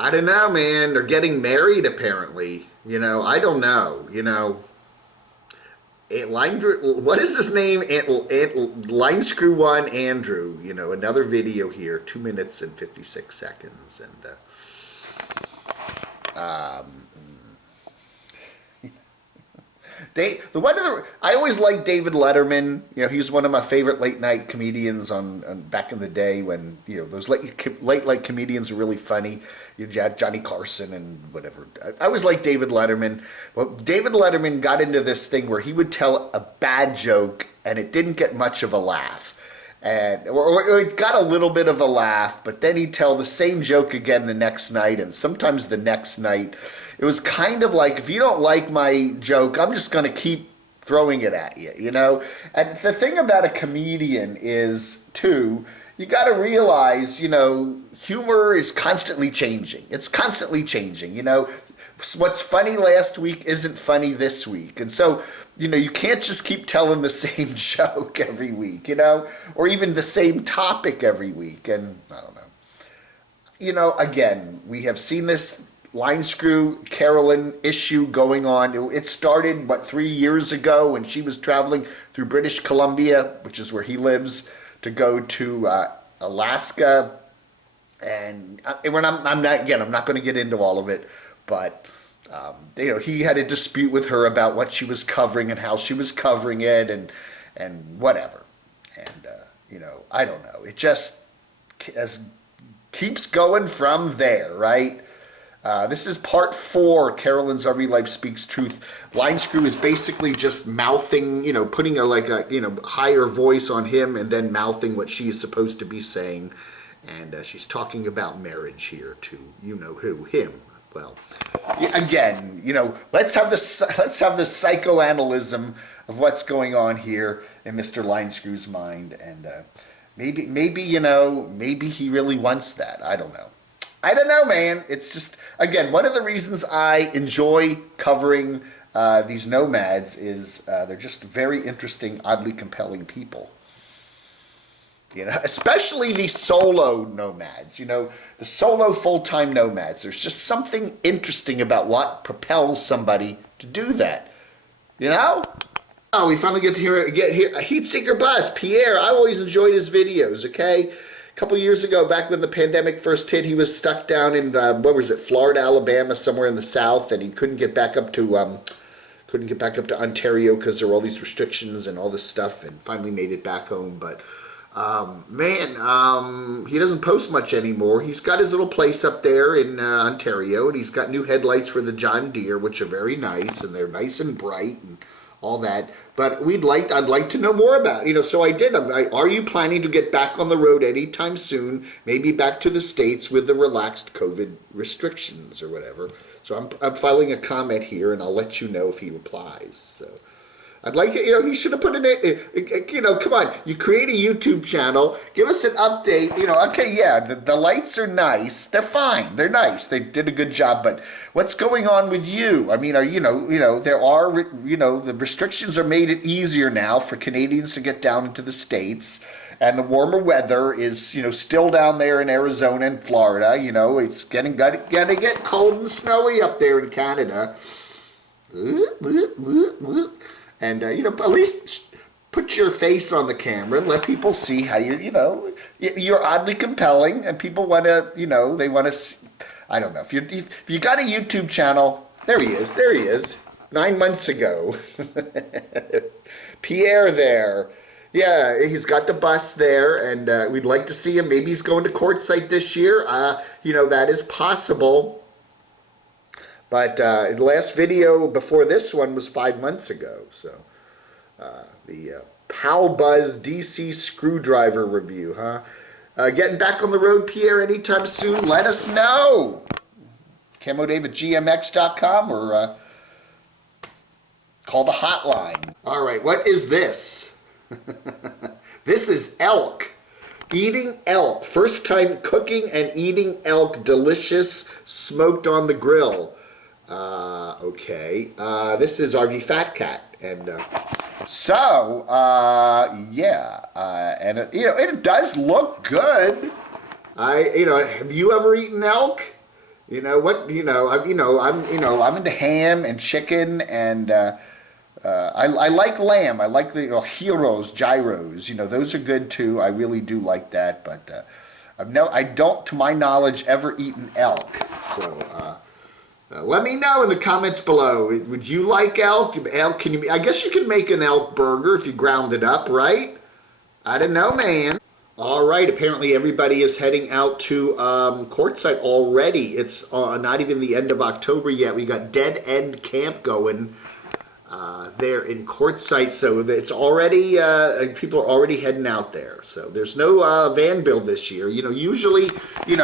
I don't know, man. They're getting married, apparently. I don't know. What is his name? Line Screw One Andrew. Another video here, 2 minutes and 56 seconds, and I always liked David Letterman. He was one of my favorite late night comedians on back in the day when those late comedians were really funny. You had Johnny Carson and whatever. I always liked David Letterman. Well, David Letterman got into this thing where he would tell a bad joke and it didn't get much of a laugh. Or it got a little bit of a laugh, but then he'd tell the same joke again the next night, and sometimes the next night. It was kind of like, if you don't like my joke, I'm just going to keep throwing it at you, And the thing about a comedian is, too, you got to realize, humor is constantly changing. It's constantly changing, What's funny last week isn't funny this week. And so, you can't just keep telling the same joke every week, or even the same topic every week. And I don't know. Again, we have seen this line screw Carolyn issue going on. It started, 3 years ago when she was traveling through British Columbia, which is where he lives, to go to Alaska. And I'm not going to get into all of it, but he had a dispute with her about what she was covering and how she was covering it and whatever. And I don't know. It just keeps going from there, right? This is part 4, Carolyn's Every Life Speaks Truth. Line Screw is basically just mouthing, putting a higher voice on him and then mouthing what she is supposed to be saying. And she's talking about marriage here to who, him. Well, again, let's have the psychoanalysis of what's going on here in Mr. Line Screw's mind, and maybe he really wants that. I don't know, man. It's just, again, one of the reasons I enjoy covering these nomads is they're just very interesting, oddly compelling people. Especially the solo nomads, the solo full-time nomads. There's just something interesting about what propels somebody to do that, Oh, we finally get here. Heatseeker Bus, Pierre. I always enjoyed his videos, okay? A couple years ago, back when the pandemic first hit, he was stuck down in, Florida, Alabama, somewhere in the south, and he couldn't get back up to Ontario because there were all these restrictions and all this stuff, and finally made it back home, but he doesn't post much anymore. He's got his little place up there in Ontario, and he's got new headlights for the John Deere, which are very nice, and they're nice and bright and all that. But I'd like to know more about, so I did. Are you planning to get back on the road anytime soon? Maybe back to the States with the relaxed COVID restrictions or whatever. So I'm filing a comment here, and I'll let you know if he replies. So I'd like it, he should have put it, come on, you create a YouTube channel, give us an update, okay, yeah, the lights are nice, they're fine, they're nice, they did a good job, but what's going on with you? I mean, there are, the restrictions are made it easier now for Canadians to get down into the States, and the warmer weather is, still down there in Arizona and Florida, it's gonna get cold and snowy up there in Canada. And, at least put your face on the camera and let people see how you're oddly compelling, and people want to, they want to, I don't know, if you got a YouTube channel, there he is, 9 months ago. Pierre there. Yeah, he's got the bus there, and we'd like to see him. Maybe he's going to Quartzsite this year. That is possible. But the last video before this one was 5 months ago. So the Powbuzz DC Screwdriver review, huh? Getting back on the road, Pierre, anytime soon? Let us know. CamoDave@gmx.com or call the hotline. All right, what is this? This is elk. Eating elk. First time cooking and eating elk. Delicious, smoked on the grill. Okay. This is RV Fat Cat. And and it does look good. Have you ever eaten elk? You know what? I'm into ham and chicken, and I like lamb. I like the heroes, gyros. Those are good too. I really do like that. But I don't, to my knowledge, ever eaten elk. So let me know in the comments below. Would you like elk? Elk? I guess you can make an elk burger if you ground it up, right? I don't know, man. All right, apparently everybody is heading out to Quartzsite already. It's not even the end of October yet. We got Dead End Camp going there in Quartzsite, so it's already, people are already heading out there. So there's no van build this year. Usually, in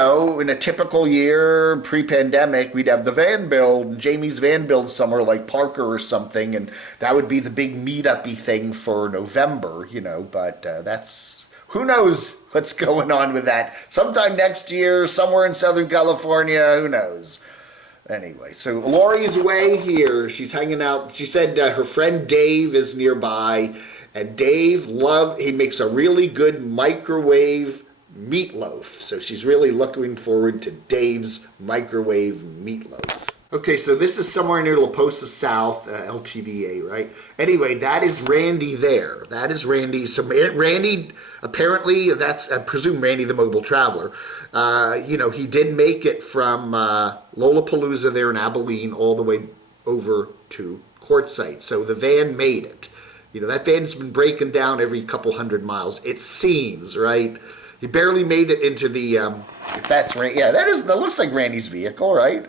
a typical year, pre-pandemic, we'd have the van build, Jamie's van build somewhere like Parker or something, and that would be the big meetup-y thing for November, but that's... Who knows what's going on with that? Sometime next year, somewhere in Southern California, who knows? Anyway, so Lori's away here. She's hanging out. She said her friend Dave is nearby, and Dave he makes a really good microwave meatloaf. So she's really looking forward to Dave's microwave meatloaf. Okay, so this is somewhere near La Posa South, LTVA, right? Anyway, that is Randy there. That is Randy. So Randy, apparently, I presume Randy the Mobile Traveler. He did make it from Lollapalooza there in Abilene all the way over to Quartzsite. So the van made it. That van's been breaking down every couple 100 miles, it seems, right? He barely made it into the, if that's right, yeah, that looks like Randy's vehicle, right?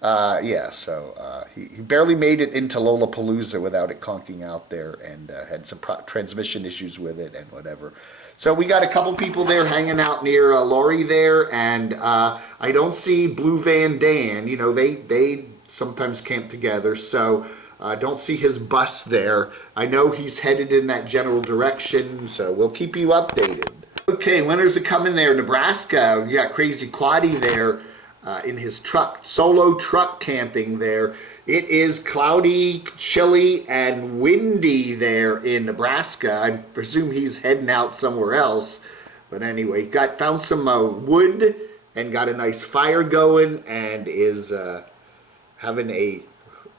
He barely made it into Lollapalooza without it conking out there, and had some transmission issues with it and whatever. So we got a couple people there hanging out near Lori there, and I don't see Blue Van Dan. They sometimes camp together, so I don't see his bus there. I know he's headed in that general direction, so we'll keep you updated. Okay, winners are coming there. Nebraska, we got Crazy Quaddy there. In his truck, solo truck camping there. It is cloudy, chilly, and windy there in Nebraska. I presume he's heading out somewhere else. But anyway, found some wood and got a nice fire going, and is having a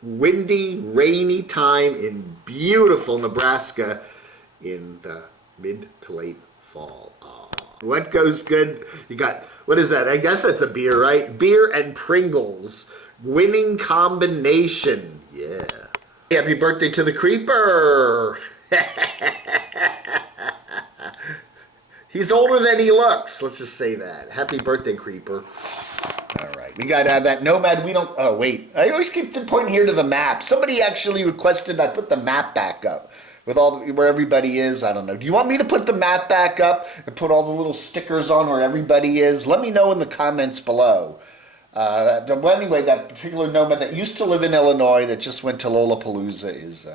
windy, rainy time in beautiful Nebraska in the mid to late fall. What goes good? You got, what is that? I guess that's a beer, right? Beer and Pringles. Winning combination. Yeah. Happy birthday to the Creeper. He's older than he looks. Let's just say that. Happy birthday, Creeper. All right. We got that Nomad. We don't... Oh, wait. I always keep pointing here to the map. Somebody actually requested I put the map back up. With where everybody is, I don't know. Do you want me to put the map back up and put all the little stickers on where everybody is? Let me know in the comments below. Anyway, that particular nomad that used to live in Illinois that just went to Lollapalooza is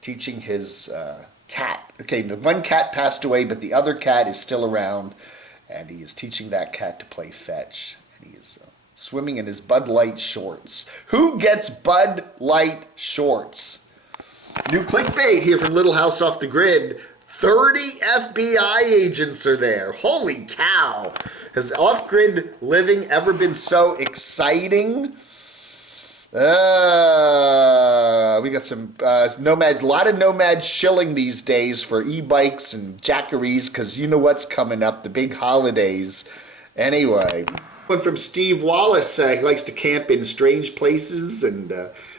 teaching his cat. Okay, the one cat passed away, but the other cat is still around, and he is teaching that cat to play fetch. And he is swimming in his Bud Light shorts. Who gets Bud Light shorts? New clickbait here from Little House Off the Grid. 30 FBI agents are there. Holy cow. Has off-grid living ever been so exciting? We got some nomads, a lot of nomads shilling these days for e-bikes and jackeries, because you know what's coming up, the big holidays. Anyway, one from Steve Wallis. He likes to camp in strange places, and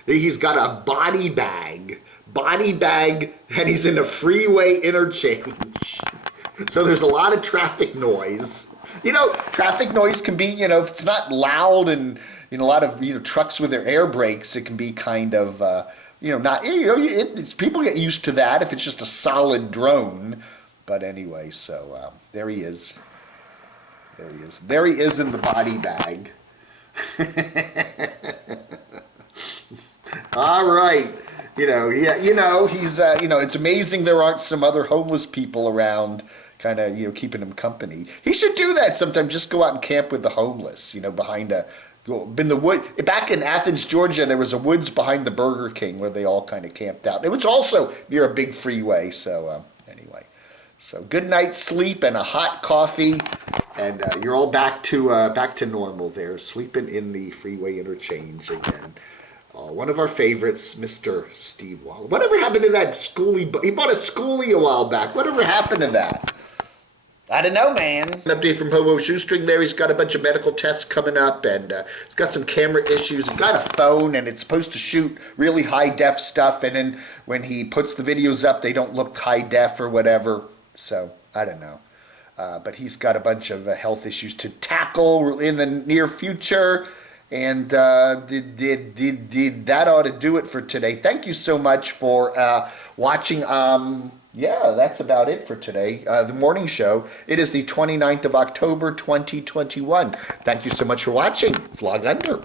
he's got a body bag, and he's in a freeway interchange. So there's a lot of traffic noise. Traffic noise can be, if it's not loud and, a lot of, trucks with their air brakes, it can be kind of, not, people get used to that if it's just a solid drone. But anyway, so there he is. There he is in the body bag. All right. He's, it's amazing there aren't some other homeless people around kind of, keeping him company. He should do that sometime, just go out and camp with the homeless, behind in the wood. Back in Athens, Georgia, there was a woods behind the Burger King where they all kind of camped out. It was also near a big freeway, so anyway. So good night's sleep and a hot coffee, and you're all back to normal there, sleeping in the freeway interchange again. One of our favorites, Mr. Steve Wallis. Whatever happened to that schoolie? He bought a schoolie a while back. Whatever happened to that? I don't know, man. An update from Hobo Shoestring there. He's got a bunch of medical tests coming up, and he's got some camera issues. He's got a phone, and it's supposed to shoot really high-def stuff, and then when he puts the videos up, they don't look high-def or whatever. So, I don't know. But he's got a bunch of health issues to tackle in the near future. And that ought to do it for today. Thank you so much for watching. Yeah, that's about it for today. The morning show. It is the 29th of October, 2021. Thank you so much for watching. Vlog under.